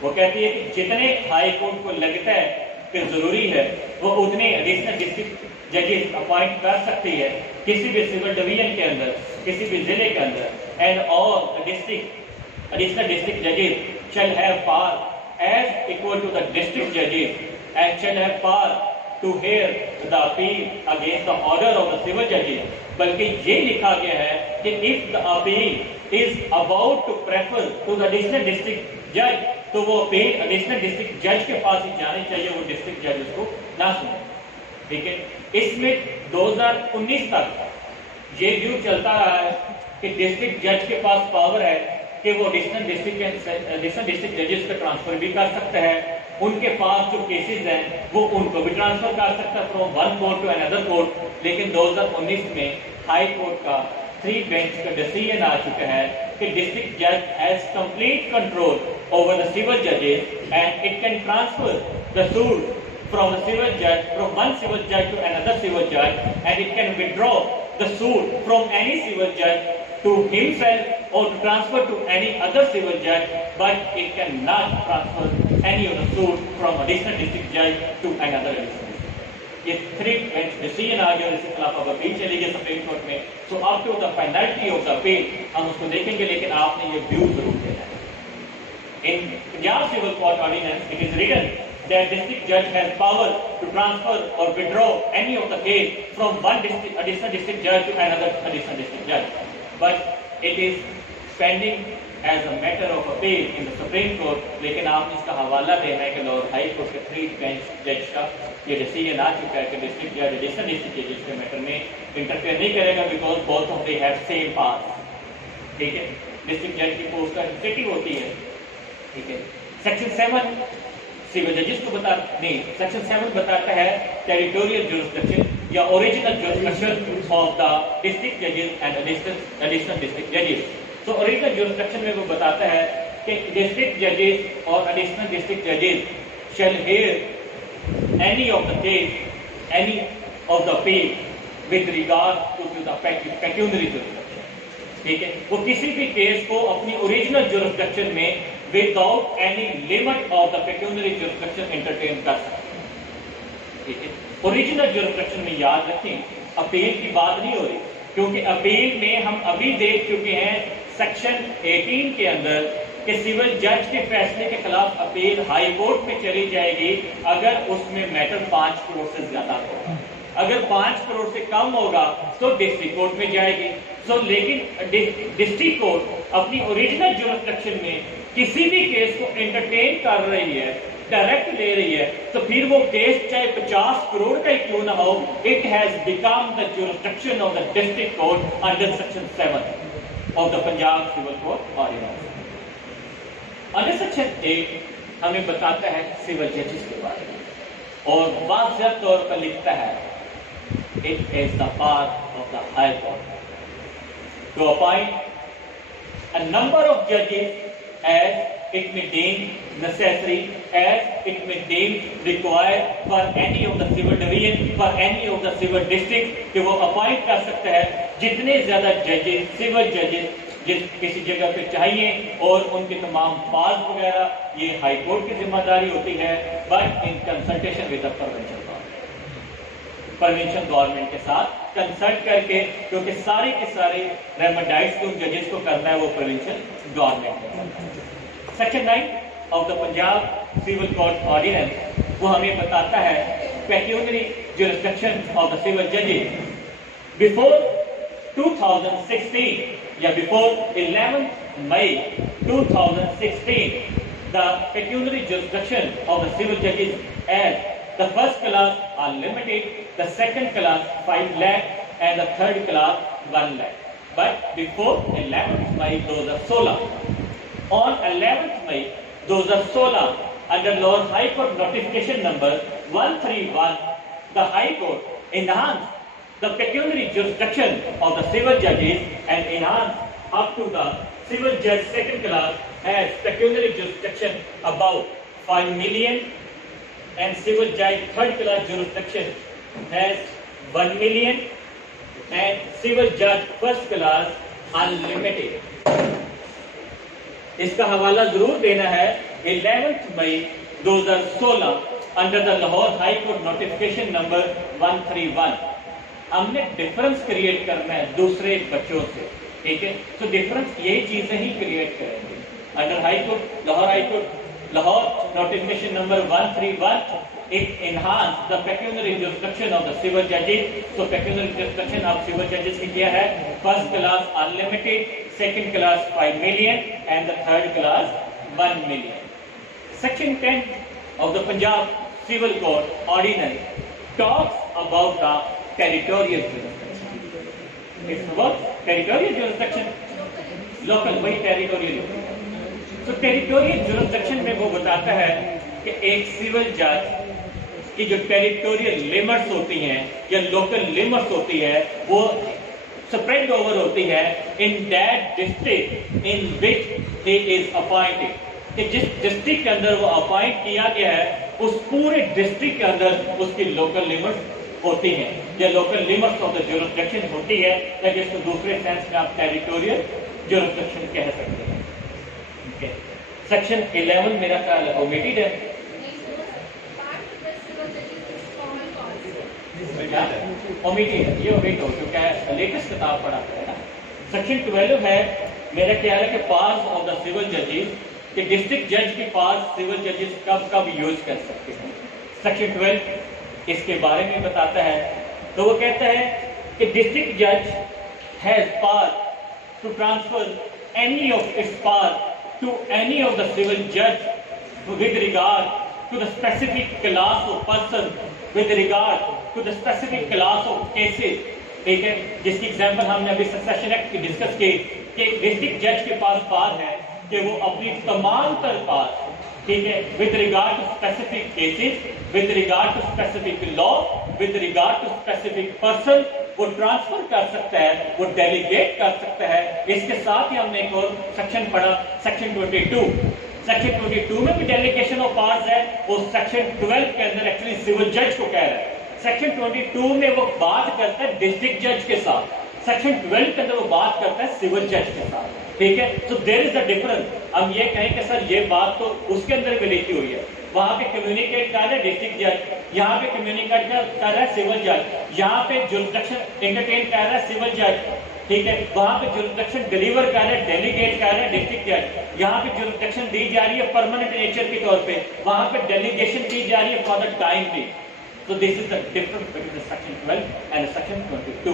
وہ کہتی ہے کہ جتنے ہائی کورٹ کو لگتا ہے کہ ضروری ہے وہ اتنے ایڈیشنل ڈسٹرکٹ ججز اپوائنٹ کر سکتی ہے کسی بھی سول ڈویژن کے اندر, کسی بھی ضلع کے اندر. And all district additional district ججز shall have power as equal to the district judges and shall have power to hear the appeal against the order of the civil judges. بلکہ یہ لکھا گیا ہے کہ if the appeal is about to prefer to the additional district judge, تو وہ appeal additional district جج کے پاس ہی جانی چاہیے, وہ ڈسٹرکٹ جج اس کو نہ سنے. ٹھیک ہے, اس میں 2019 تک یہ ویو چلتا رہا ہے کہ ڈسٹرکٹ جج کے پاس پاور ہے کہ وہ ایڈیشنل ڈسٹرکٹ ججز کا ٹرانسفر بھی کر سکتا ہے. ان کے پاس جو کیسز ہیں وہ ان کو بھی ٹرانسفر کر سکتا ہے from one court to another court. لیکن 2019 میں ہائی کورٹ کا 3 بینچ کا ڈیسیژن آ چکا ہے کہ ڈسٹرکٹ جج has complete control over the civil judges and it can transfer the suit from the civil judge, from one civil judge to another civil judge, and it can withdraw the suit from any civil judge to himself or to transfer to any other civil judge, but it cannot transfer any of the suit from additional district judge to another additional. یہ 3 bench decision آ گیا اور اس کے خلاف اب appeal چلی گئی supreme court میں. سو up to the finality of the appeal ہم اس کو دیکھیں گے, لیکن آپ نے یہ ویو ضرور دینا ہے. In Punjab Civil Court Ordinance, it is written that district judge has power to transfer or withdraw any of the case from one additional district judge to another additional district judge. But it is pending as a matter of appeal in the Supreme Court. لیکن آپ نے اس کا حوالہ دینا ہے کہ Lahore high court کے 3 bench جج کا یہ ڈیسیژن آ چکا ہے کہ ڈسٹرکٹ جج ایڈیشنل ڈسٹرکٹ جج کے میٹر میں انٹرفیئر نہیں کرے گا, because both of them have same power. ٹھیک ہے, ڈسٹرکٹ جج کی پوسٹ ایڈمنسٹریٹو ہوتی ہے. ٹھیک ہے, سیکشن 7 سول ججز کو نہیں, سیکشن 7 بتاتا ہے ٹیریٹوریل جورسڈکشن یا original jurisdiction of the district ججز اینڈ ایڈیشنل ڈسٹرکٹ ججز. تو اوریجنل جورسڈکشن میں وہ بتاتا ہے کہ ڈسٹرکٹ ججز اور ایڈیشنل ڈسٹرکٹ ججز shall hear any of the case, any of the appeal with regard to the pecuniary jurisdiction. ٹھیک ہے, وہ کسی بھی کیس کو اپنی اوریجنل جورسڈکشن میں without any limit of the pecuniary jurisdiction entertain کر سکتے ہیں. ٹھیک ہے, اوریجنل جورسڈکشن میں یاد رکھیں اپیل کی بات نہیں ہو رہی, کیونکہ اپیل میں ہم ابھی دیکھ چکے ہیں سیکشن 18 کے اندر کہ سول جج کے فیصلے کے خلاف اپیل ہائی کورٹ میں چلی جائے گی اگر اس میں میٹر 5 کروڑ سے زیادہ ہوگا. اگر 5 کروڑ سے کم ہوگا تو ڈسٹرکٹ کورٹ میں جائے گی. لیکن ڈسٹرکٹ کورٹ اپنی اوریجنل جورسڈکشن میں کسی بھی کیس کو انٹرٹین کر رہی ہے, ڈائریکٹ لے رہی ہے, تو پھر وہ کیس چاہے 50 کروڑ کا ہی کیوں نہ ہو, it has become the jurisdiction of the district court under section 7 of the Punjab civil code ordinance. Under section 8 ہمیں بتاتا ہے سول ججز کے بارے میں, اور واضح طور پر لکھتا ہے it is the part of the High Court to appoint a number of judges as it may deem necessary, as it may deem required for any of the civil division, for any of the civil districts, کہ وہ appoint کر سکتا ہے جتنے زیادہ ججز, civil ججز جس کسی جگہ پہ چاہیے, اور ان کے تمام فارم وغیرہ یہ ہائی کورٹ کی ذمہ داری ہوتی ہے, but in consultation with the provincial government کے ساتھ کنسلٹ کر کے, کیونکہ سارے کے سارے ریمیڈائز جو ججز کو کرنا ہے وہ provincial government. Section 9 of the Punjab civil code ordinance وہ ہمیں بتاتا ہے pecuniary jurisdiction of the civil ججز بیفور 2016 یا before 11 May 2016. the pecuniary jurisdiction of the civil judges as the first class are limited, the second class 5 lakh and the third class 1 lakh. But before 11th May 2016, on 11th May 2016, under Lower High Court notification number 131, the High Court enhanced the pecuniary jurisdiction of the civil judges and enhanced up to the civil judge second class has pecuniary jurisdiction about 5 million, and civil judge third class jurisdiction has 1 million, and civil judge first class unlimited. اس کا حوالہ ضرور دینا ہے 11 May 2016 under the Lahore high court notification number 131. ہم نے difference create کرنا ہے دوسرے بچوں سے, ٹھیک ہے, تو ڈفرنس یہی چیزیں ہی کریٹ کریں گے. Under high court Lahore notification number 131 it enhanced the pecuniary jurisdiction of the civil judges. So pecuniary jurisdiction of civil judges کی کیا ہے, first class unlimited, second class 5 million and the third class 1 million. Section 10 of the Punjab Civil Code Ordinance talks about the territorial jurisdiction. It's about territorial jurisdiction, local, وہی territorial. So territorial jurisdiction میں وہ بتاتا ہے کہ ایک civil جج کی جو ٹیریٹوریل لمٹس ہوتی ہیں یا لوکل لمٹس ہوتی ہے وہ سپریڈ اوور ہوتی ہے in that district in which he is appointed, کہ جس ڈسٹرکٹ کے اندر وہ اپوائنٹ کیا گیا ہے اس پورے ڈسٹرکٹ کے اندر اس کی لوکل لمٹس ہوتی ہیں یا local limits of the jurisdiction ہوتی ہے, یا جس کو دوسرے سینس میں آپ ٹیریٹوریل جورسڈکشن کہہ سکتے ہیں. سیکشن 11 میرا خیال ہے اومیٹڈ ہے. یہ اومیٹ ہو چکا ہے, لیٹسٹ کتاب پڑھا ہے نا. سیکشن 12 ہے میرا خیال ہے کہ پاس آف دا سول ججز, کہ ڈسٹرکٹ جج کے پاس سول ججز کب کب یوز کر سکتے ہیں. سیکشن 12 اس کے بارے میں بتاتا ہے, تو وہ کہتا ہے کہ ڈسٹرکٹ جج has power to transfer any of its power to any of the civil judge with regard to the specific class of person, with regard to the specific class of cases. ٹھیک ہے, جس کی example ہم نے ابھی succession act کی discuss کی کہ ایک ڈسٹرکٹ جج کے پاس پاور ہے کہ وہ اپنی تمام تر پاور, ٹھیک ہے, with regard to specific cases, with regard to specific law, with regard to specific person, وہ ٹرانسفر کر سکتا ہے, وہ ڈیلیگیٹ کر سکتا ہے. اس کے ساتھ ہی ہم نے ایک اور سیکشن پڑھا, سیکشن 22. سیکشن 22 میں بھی ڈیلیگیشن آف پاورز ہے, وہ سیکشن 12 کے اندر ایکچولی سول جج کو کہہ رہا ہے. سیکشن 22 میں وہ بات کرتا ہے ڈسٹرکٹ جج کے ساتھ, سیکشن 12 کے اندر وہ بات کرتا ہے سول جج کے ساتھ. ٹھیک ہے, سو دیر از اے ڈفرنس. ہم یہ کہیں کہ سر یہ بات تو اس کے اندر بھی لکھی ہوئی ہے, وہاں پہ کمیونیکیٹ کر رہا ہے ڈسٹرکٹ جج, یہاں پہ کمیونیکیٹ کر رہا ہے سول جج, یہاں پہ جورسڈکشن انٹرٹین کر رہا ہے سول جج, ٹھیک ہے, وہاں پہ جورسڈکشن ڈیلیور کر رہا ہے, ڈیلیگیٹ کر رہا ہے ڈسٹرکٹ جج, یہاں پہ جورسڈکشن دی جا رہی ہے پرماننٹ نیچر کے طور پہ, وہاں پہ ڈیلیگیشن دی جا رہی ہے فار دا ٹائم بھی. So this is the difference between the section 12 and section 22.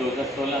2016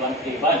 131,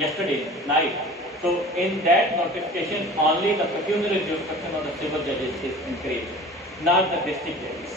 yesterday night. So in that notification only the pecuniary jurisdiction of the civil judges is increased, not the district judges.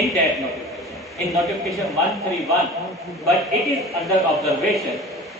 in that notification, in notification 131, but it is under observation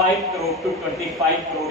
5 crore to 25 crore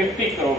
50 crore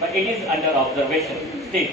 but it is under observation still,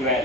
12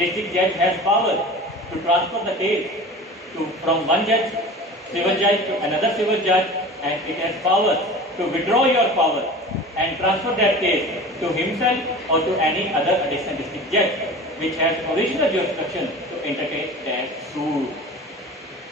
district judge has power to transfer the case to from one judge, civil judge, to another civil judge, and it has power to withdraw your power and transfer that case to himself or to any other additional district judge which has original jurisdiction to entertain that suit,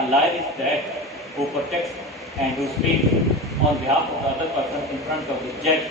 A lawyer is that who protects and who speaks on behalf of the other person in front of the judge.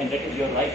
and that is your right.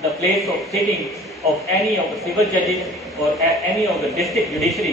the place of sitting of any of the civil judges or any of the district judiciary।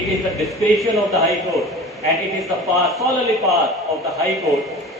it is the discretion of the high court and it is the solely part of the high court,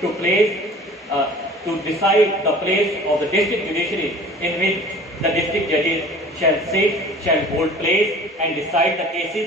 to place to decide the place of the district judiciary in which the district judges shall sit, shall hold place and decide the cases,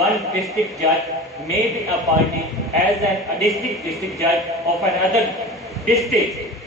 one district judge may be appointed as a district judge of another district,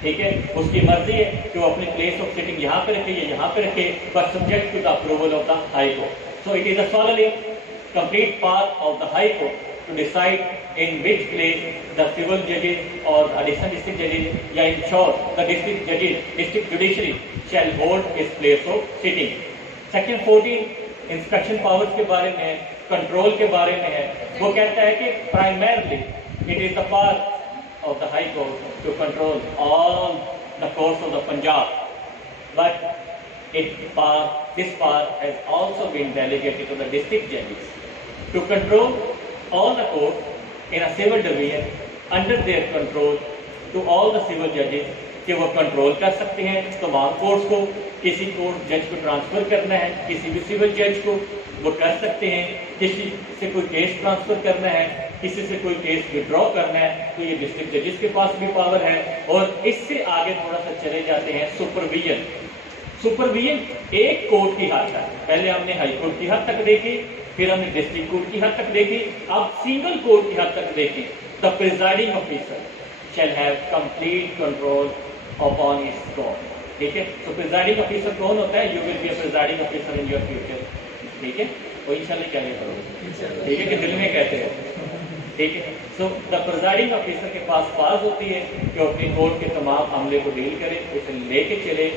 ٹھیک ہے، اس کی مرضی ہے کہ وہ اپنی place of sitting یہاں پہ رکھے یا یہاں پہ رکھے، but subject to the approval of the high court. So it is a solely complete part of the High Court to decide in which place the civil judges or additional district judges, یا in short the district judges, district judiciary shall hold its place of sitting. Section 14 inspection powers کے بارے میں، control کے بارے میں ہے. وہ کہتا ہے کہ primarily it is the part of the High Court to control all the courts of the Punjab, but this part has also been delegated to the district judges to control all the courts in a civil division under their control, to all the civil judges کہ وہ control کر سکتے ہیں تمام courts کو. کسی court جج کو ٹرانسفر کرنا ہے کسی بھی سول جج کو وہ کر سکتے ہیں. کسی سے کوئی کیس ٹرانسفر کرنا ہے، کسی سے کوئی کیس ودرا کرنا ہے، تو یہ ڈسٹرکٹ ججز کے پاس بھی پاور ہے. اور اس سے آگے تھوڑا سا چلے جاتے ہیں سپرویژن. سپرویژن ایک کورٹ کی حد تک، پہلے ہم نے ہائی کورٹ کی حد تک دیکھی، پھر ہم نے ڈسٹرکٹ کورٹ کی حد تک دیکھی، اب سنگل کورٹ کی حد تک دیکھیں. The presiding officer shall have complete control upon his court. ٹھیک ہے، تو پریزائڈنگ آفیسر کون ہوتا ہے؟ You will be a presiding officer in your future. ٹھیک ہے، اور انشاءاللہ کیا کرو گے، ٹھیک ہے کہ دل میں کہتے ہیں. ٹھیک ہے، سو دا پریزائڈنگ آفیسر کے پاس پاس ہوتی ہے کہ وہ اپنی کورٹ کے تمام عملے کو ڈیل کرے، اسے لے کے چلے.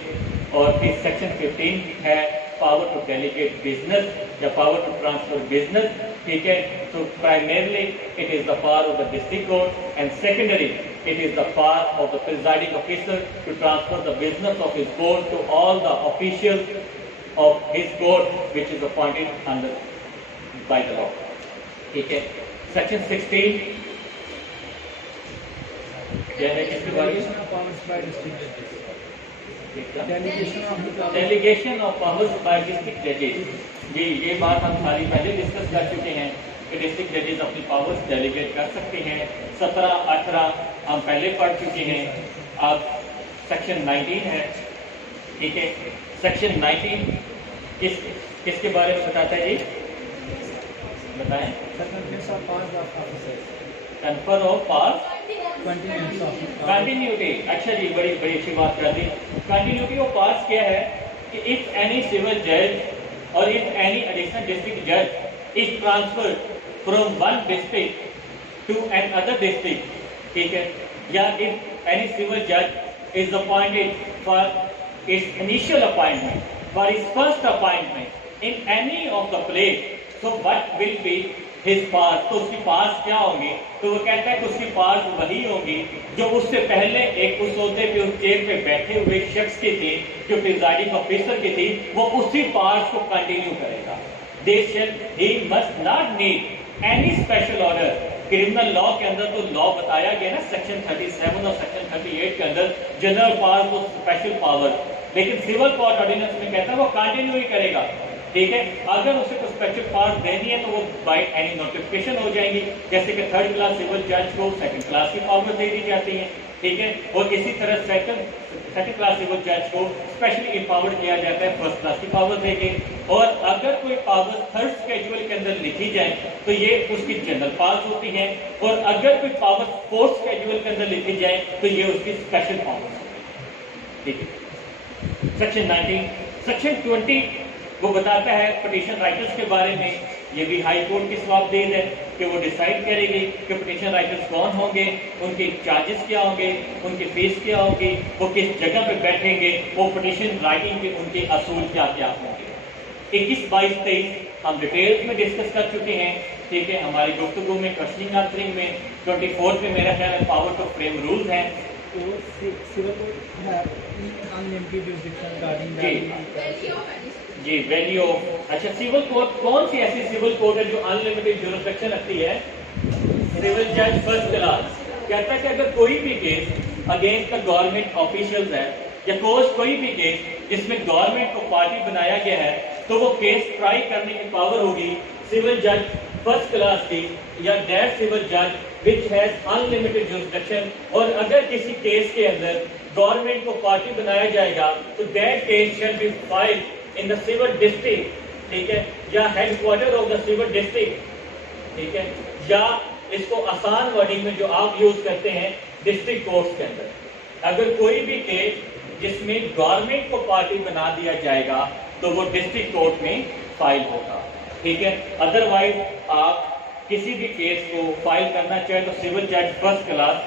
اور پھر سیکشن 15 ہے پاور ٹو ڈیلیگیٹ بزنس یا پاور ٹو ٹرانسفر بزنس. ٹھیک ہے، تو primarily it is the power of the district court and secondary it is the part of the presiding officer to transfer the business of his court to all the officials of his court which is appointed under by the law. ٹھیک ہے، section 16 کیا ہے اس کے بارے میں؟ Delegation of powers by district ججز. جی یہ بات ہم ساری پہلے ڈسکس کر چکے ہیں کہ ڈسٹرکٹ ججز اپنی پاورز ڈیلیگیٹ کر سکتے ہیں. 17 18 ہم پہلے پڑھ چکے ہیں. اب سیکشن 19 ہے. ٹھیک ہے، سیکشن 19 کس کے بارے میں بتاتا ہے؟ جی بتائیں. Confer of pass continuity. اچھا جی، بڑی اچھی بات کر دی. کنٹینیوٹی آف پاس کیا ہے کہ اف اینی سول جج اور اف اینی ایڈیشنل ڈسٹرکٹ جج is transferred from one district to another district. ٹھیک ہے، یا اف اینی سول جج is appointed for his initial appointment, for his first appointment in any of the place, so what will be his powers? تو اس کی پاس کیا ہوں گی؟ تو وہ کہتا ہے کہ اس کی پاس وہی ہوں گی جو اس سے پہلے ایک اس عہدے پہ اس چیئر پہ بیٹھے ہوئے شخص کی تھی، جو پریزائڈنگ آفیسر کی تھی. وہ اسی پاس کو کنٹینیو کرے گا. he must not need any special order. Criminal law کے اندر تو لا بتایا گیا نا سیکشن 37 اور سیکشن 38 کے اندر جنرل پاور کو اسپیشل پاور، لیکن سول کورٹ آرڈیننس میں کہتا ہے وہ کنٹینیو ہی کرے گا. ٹھیک ہے، اگر اسے کوئی اسپیشل پاور دینی ہے تو وہ بائی اینی نوٹیفکیشن ہو جائیں گی، جیسے کہ 3rd کلاس سول جج کو 2nd کلاس کی پاور دے دی جاتی ہیں. ٹھیک ہے، اور اسی طرح سیکنڈ کلاس سول جج کو اسپیشلی امپاورڈ کیا جاتا ہے 1st کلاس کی پاور دے کے. اور اگر کوئی پاور 3rd اسکیجول کے اندر لکھی جائے تو یہ اس کی جنرل پاورز ہوتی ہیں، اور اگر کوئی پاور 4th اسکیجول کے اندر لکھی جائے تو یہ اس کی اسپیشل پاورز ہوتی ہیں. ٹھیک ہے، سیکشن 19. سیکشن 20 وہ بتاتا ہے پٹیشن رائٹرز کے بارے میں. یہ بھی ہائی کورٹ کی ثوابدید ہے کہ وہ ڈیسائیڈ کرے گی کہ پٹیشن رائٹرز کون ہوں گے، ان کے چارجز کیا ہوں گے، ان کی فیس کیا ہوگی، وہ کس جگہ پہ بیٹھیں گے، وہ پٹیشن رائٹنگ کے ان کے اصول کیا کیا ہوں گے. 21 22 23 ہم ڈیٹیلز میں ڈسکس کر چکے ہیں. ٹھیک ہے، ہماری گفتگو میں کوشچننگ آنسرنگ میں 24 میں میرا خیال ہے پاور ٹو فریم رولز ہیں. جی ویلیو آف، اچھا سول کورٹ کون سی ایسی سول کورٹ ہے جو انلمیٹڈ جورسڈکشن رکھتی ہے؟ سول جج 1st کلاس کہتا ہے کہ اگر کوئی بھی case against the government officials ہے یا کوئی بھی کیس جس میں گورنمنٹ کو پارٹی بنایا گیا ہے تو وہ کیس ٹرائی کرنے کی پاور ہوگی سول جج 1st کلاس کی یا دیٹ سول جج which has unlimited jurisdiction. اور اگر کسی کیس کے اندر گورنمنٹ کو پارٹی بنایا جائے گا تو that case shall be filed in the civil district. ٹھیک ہے، یا headquarter of the civil district. ٹھیک ہے، یا اس کو آسان ورڈنگ میں جو آپ یوز کرتے ہیں ڈسٹرکٹ کورٹس کے اندر. اگر کوئی بھی کیس جس میں گورنمنٹ کو پارٹی بنا دیا جائے گا تو وہ ڈسٹرکٹ کورٹ میں فائل ہوگا. ٹھیک ہے. ادروائز آپ کسی بھی کیس کو فائل کرنا چاہے تو سول جج فرسٹ کلاس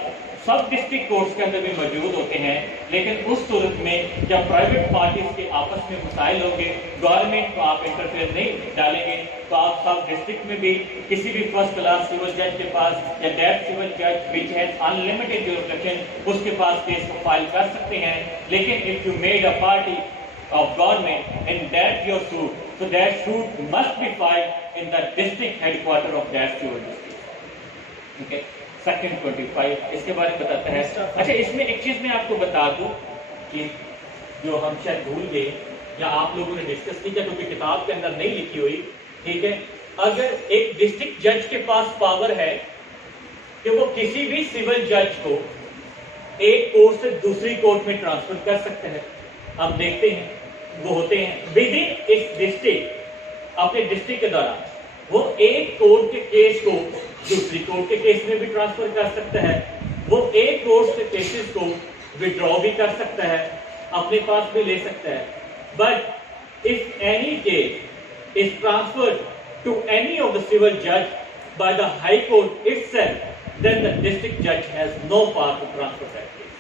سب ڈسٹرکٹ کورٹس کے اندر بھی موجود ہوتے ہیں. لیکن اس صورت میں جب پرائیویٹ پارٹیز کے آپس میں مسائل ہوں گے, گورنمنٹ کو آپ انٹرفیئر نہیں ڈالیں گے, تو آپ سب ڈسٹرکٹ میں بھی کسی بھی فرسٹ کلاس سول جج کے پاس یا دیٹ سول جج وچ ہیز انلمیٹڈ جورسڈکشن اس کے پاس کیس کو فائل کر سکتے ہیں. لیکن if you made a party of government and that your suit, so that suit must be filed in the district headquarter of that civil district. Okay, section 25 اس کے بارے میں بتاتا ہے. اچھا, اس میں ایک چیز میں آپ کو بتا دوں کہ جو ہم شاید بھول گئے یا آپ لوگوں نے ڈسکس نہیں کیا کیونکہ کتاب کے اندر نہیں لکھی ہوئی. ٹھیک ہے. اگر ایک ڈسٹرکٹ جج کے پاس پاور ہے کہ وہ کسی بھی سول جج کو ایک کورٹ سے دوسری کورٹ میں ٹرانسفر کر سکتے ہیں. ہم دیکھتے ہیں وہ ہوتے ہیں ود ان اس ڈسٹرکٹ, اپنے ڈسٹرکٹ کے دوران وہ ایک کورٹ کے کیس کو دوسری کورٹ کے کیس میں بھی ٹرانسفر کر سکتا ہے. وہ ایک کورٹ سے کیسز کو وڈرا بھی کر سکتا ہے, اپنے پاس بھی لے سکتا ہے. But if any case is transferred to any of the civil جج by the high court itself, then the district judge has no power to transfer that case.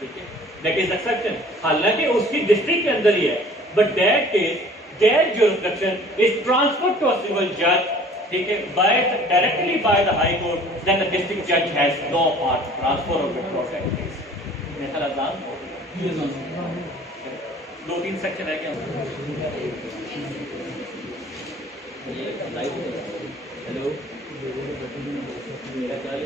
ٹھیک ہے. That is exception. حالانکہ اس کی ڈسٹرکٹ کے اندر ہی ہے, but that case, their jurisdiction is transferred to a civil judge. ٹھیک ہے, directly by the high court, then the district judge has no power to transfer or withdraw that case. میرا خیال آسان ہو گیا. 2-3 سیکشن ہے کیا؟ ہیلو, میرا خیال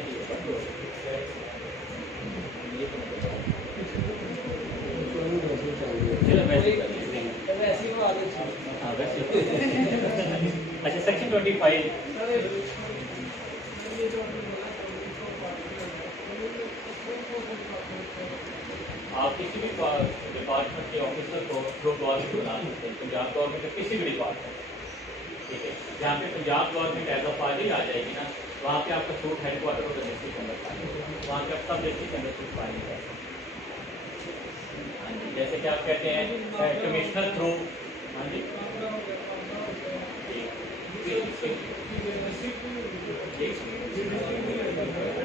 اچھا. سیکشن 25 آپ کسی بھی ڈپارٹمنٹ کے آفیسر کو جو گورنمنٹ بنا سکتے ہیں, پنجاب گورنمنٹ کے کسی بھی ڈپارٹمنٹ. ٹھیک ہے. جہاں پہ Punjab government as a party آ جائے گی نا, وہاں پہ آپ کا سوٹ ہیڈ کوارٹر ہوگا ڈسٹرکٹ کے اندر فائل ہوگا, وہاں پہ آپ سب ڈسٹرکٹ کے اندر سوٹ فائل نہیں کر سکتے. جیسے کہ آپ کہتے ہیں کمشنر تھرو. ہاں جی,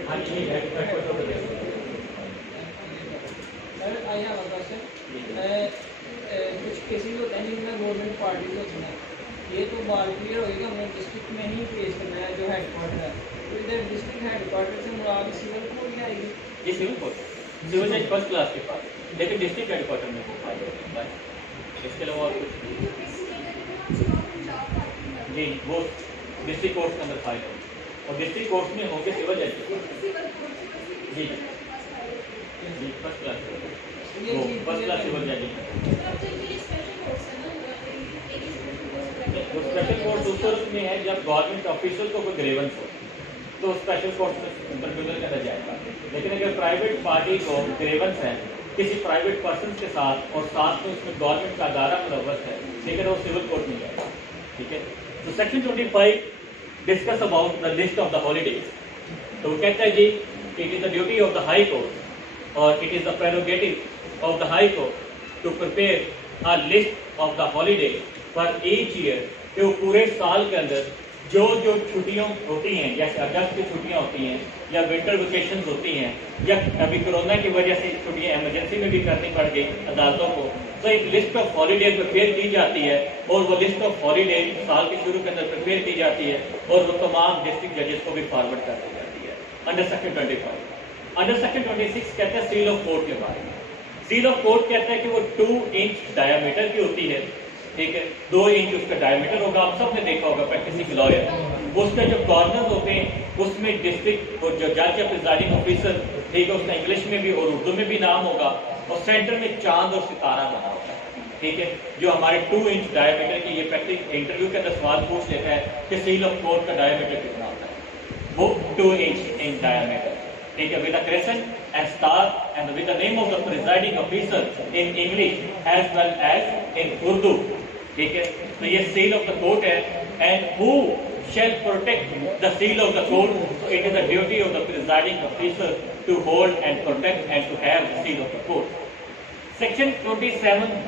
ہاں جی, کچھ کیسز ہوتے ہیں جن میں گورنمنٹ پارٹیز ہوتی ہیں, یہ تو بات کلیئر ہوگی کہ ہمیں ڈسٹرکٹ میں ہی پیش کرنا ہے جو ہیڈ کوارٹر ہے. تو ادھر ڈسٹرکٹ ہیڈ کوارٹر سے مراد سول کورٹ ہی آئے گی. جی سول کورٹ, سول جج فرسٹ کلاس کے پاس, لیکن ڈسٹرکٹ ہیڈ کوارٹر میں فائل ہوگا. اس کے علاوہ اور کچھ جی, وہ ڈسٹرکٹ کورٹ کے اندر فائل ہوگی, اور ڈسٹرکٹ کورٹ میں ہوں گے سول جج. جی جی, فرسٹ کلاس, وہ فرسٹ کلاس سول جج. وہ اسپیشل کورٹ اس صورت میں ہے جب گورنمنٹ آفیشل کو کوئی گریونس ہو تو اسپیشل کورٹ میں ٹربیونل کے اندر جائے گا. لیکن اگر پرائیویٹ پارٹی کو گریونس ہے کسی پرائیویٹ پرسن کے ساتھ اور ساتھ میں اس میں گورنمنٹ کا ادارہ ملوث ہے, لیکن وہ سول کورٹ میں جائے گا. ٹھیک ہے. تو section 25 discuss about the list of the holidays. تو وہ کہتا ہے جی کہ it is the duty of the high court اور it is the prerogative of the high court to prepare a list of the holiday for each year, کہ وہ پورے سال کے اندر جو چھٹیاں ہوتی ہیں, جیسے اگست کی چھٹیاں ہوتی ہیں یا ونٹر ویکیشنز ہوتی ہیں, یا ابھی کورونا کی وجہ سے چھٹیاں ایمرجنسی میں بھی کرنی پڑ گئی عدالتوں کو, تو ایک لسٹ آف ہالیڈے پریپیئر کی جاتی ہے, اور وہ لسٹ آف ہالیڈے سال کے شروع کے اندر پریپیئر کی جاتی ہے, اور وہ تمام ڈسٹرکٹ ججز کو بھی فارورڈ کر دی جاتی ہے انڈر سیکشن 25. انڈر سیکشن 26 کہتے ہیں سیل آف کورٹ کے بارے میں. سیل آف کورٹ کہتا ہے کہ وہ 2 انچ ڈایامیٹر کی ہوتی ہے. ٹھیک ہے, 2 انچ اس کا ڈائیمیٹر ہوگا. آپ سب نے دیکھا ہوگا پریکٹسنگ لائر, اس کے جو کارنرز ہوتے ہیں اس میں ڈسٹرکٹ جو جج یا پریزائڈنگ آفیسر, ٹھیک ہے, اس کا انگلش میں بھی اور اردو میں بھی نام ہوگا, اور سینٹر میں چاند اور ستارہ بنا ہوتا ہے. ٹھیک ہے, جو ہمارے 2 انچ ڈائیمیٹر کی, یہ پریکٹس انٹرویو کے اندر سوال پوچھ لیتا ہے کہ سیل آف کورٹ کا ڈائیمیٹر کتنا ہوتا ہے, وہ 2 انچ ان ڈائیمیٹر. ٹھیک ہے, with a crescent and star and with the name of the presiding officer in English as well as in Urdu. ٹھیک ہے, تو یہ سیل آف دا کورٹ ہے. And who shall protect the seal of the court, so it is the duty of the presiding officer to hold and protect and to have the seal of the court. Section 27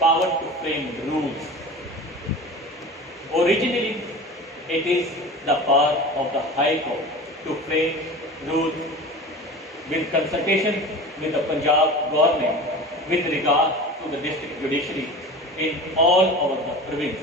power to frame rules. Originally, it is the power of the High Court to frame rules with consultation with the Punjab government with regard to the district judiciary in all over the province.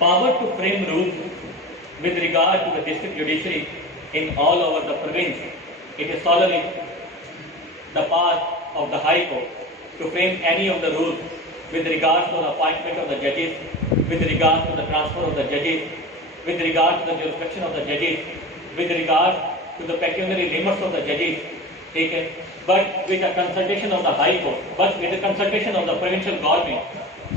power to frame rules with regard to the district judiciary in all over the province. It is solely the power of the High Court to frame any of the rules with regard to the appointment of the judges, with regard to the transfer of the judges, with regard to the jurisdiction of the judges, with regard to the pecuniary limits of the judges, taken, but with the consultation of the High Court, but with the consultation of the provincial government,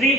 3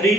3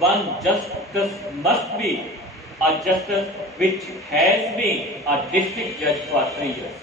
one justice must be a justice which has been a district judge for 3 years.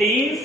3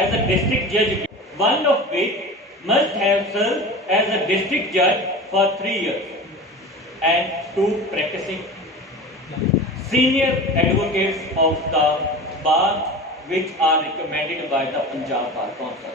as a district judge, one of which must have served as a district judge for 3 years, and 2 practicing senior advocates of the bar which are recommended by the Punjab Bar Council,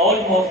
almost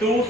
2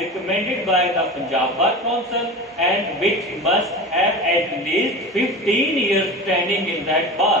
recommended by the Punjab Bar Council and which must have at least 15 years standing in that bar.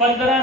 15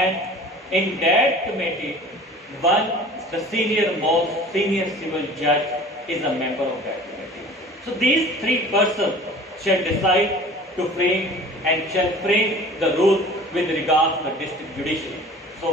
And in that committee, the most senior civil judge is a member of that committee. So these 3 persons shall decide to frame and shall frame the rules with regards to the district judiciary. So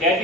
that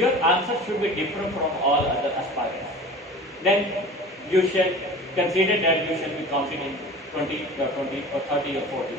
Your answer should be different from all other aspirants. Then you shall consider that you shall be counting in 20 or 30 or 40.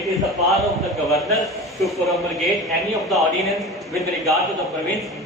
it is the power of the governor to promulgate any of the ordinance with regard to the province.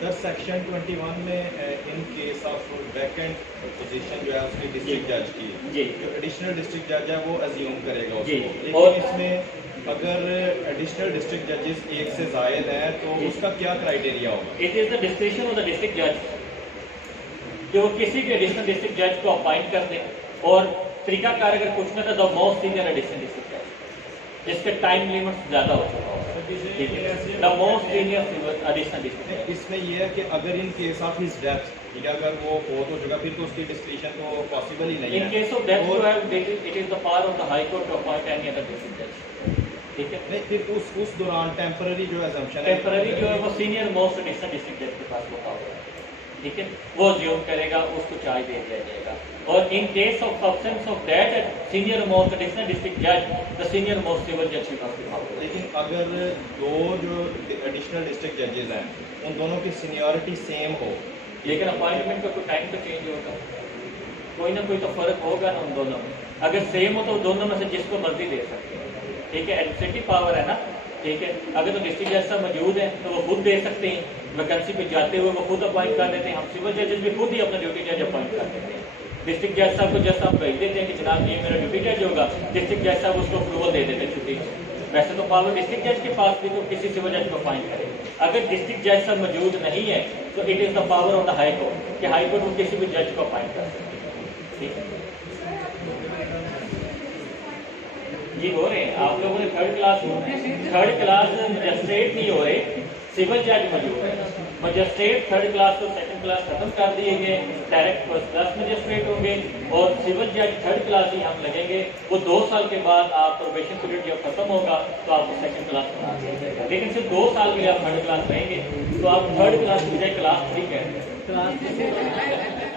Sir section 21 میں in case of vacant position جو ہے اس کی district جج کی جی جو additional district جج ہے وہ ازیوم کرے گا اس جی، کو، اور- لیکن اس میں اگر ایڈیشنل ڈسٹرکٹ ججز ایک سے زائد ہیں تو جی۔ اس کا کیا کرائیٹیریا ہوگا؟ It is the discretion of the district جج کہ وہ کسی بھی ایڈیشنل ڈسٹرکٹ جج کو اپوائنٹ کر دیں، اور طریقہ کار اگر پوچھنا تھا the most senior additional district جج جس کے ٹائم لمٹ زیادہ ہو چکا ہوگا، ٹھیک ہے، the most senior additional district جج۔ اس میں یہ ہے کہ اگر in case of his death, ٹھیک ہے، اگر وہ فوت ہو چکا پھر تو اس کی ڈسکریشن تو پاسبل ہی نہیں ہے۔ In case of death, اور- you have it is the power of the High Court to appoint any other district judge. ٹھیک ہے، نہیں، پھر اس دوران ٹیمپرری جو ایگزمپشن ہے، ٹیمپرری جو ہے وہ سینئر موسٹ ایڈیشنل ڈسٹرکٹ جج کے پاس ہوتا ہوگا، ٹھیک ہے، وہ زیوم کرے گا، اس کو چارج دے دیا جائے گا۔ اور in case of absence of that senior most additional district جج دا سینئر موسٹ سول جج کے پاس ہوگا۔ لیکن اگر دو جو ایڈیشنل ڈسٹرکٹ ججز ہیں ان دونوں کی سینیورٹی سیم ہو، لیکن اپوائنٹمنٹ کا کوئی ٹائم تو چینج ہوگا، کوئی نہ کوئی تو فرق ہوگا نا ان دونوں میں۔ اگر سیم ہو تو دونوں میں سے جس کو مرضی دے سکتے ہیں، ٹھیک ہے، ایڈمنسٹریٹو پاور ہے نا، ٹھیک ہے۔ اگر تو ڈسٹرکٹ جج صاحب موجود ہیں تو وہ خود دے سکتے ہیں، ویکینسی پہ جاتے ہوئے وہ خود اپوائنٹ کر دیتے ہیں، ہم سول ججز بھی خود ہی اپنا ڈیوٹی جج اپوائنٹ کر دیتے ہیں۔ ڈسٹرکٹ جج صاحب کو جج صاحب بھیج دیتے ہیں کہ جناب یہ میرا ڈیوٹی جج ہوگا، ڈسٹرکٹ جج صاحب اس کو اپروول دے دیتے ہیں چھٹی کی۔ ویسے تو پاور ڈسٹرکٹ جج کے پاس بھی تو کسی سول جج کو اپوائنٹ کرے، اگر ڈسٹرکٹ جج صاحب موجود نہیں ہے تو it is the power of the high court کہ ہائی کورٹ وہ کسی بھی جج کو اپوائنٹ کر سکتے ہیں، ٹھیک ہے جی۔ ہو رہے ہیں آپ لوگوں نے تھرڈ کلاس مجسٹریٹ نہیں ہو رہے، سول جج موجود ہے، مجسٹریٹ تھرڈ کلاس اور سیکنڈ کلاس ختم کر دیے گئے، ڈائریکٹ فرسٹ کلاس مجسٹریٹ ہوں گے، اور سول جج تھرڈ کلاس ہی ہم لگیں گے۔ وہ 2 سال کے بعد آپ پروبیشن پیریڈ جب ختم ہوگا تو آپ کو سیکنڈ کلاس بنا دیا جائے گا، لیکن صرف 2 سال کے لیے آپ تھرڈ کلاس رہیں گے، تو آپ تھرڈ کلاس کی بجائے کلاس 3 کہیں گے۔ کلاس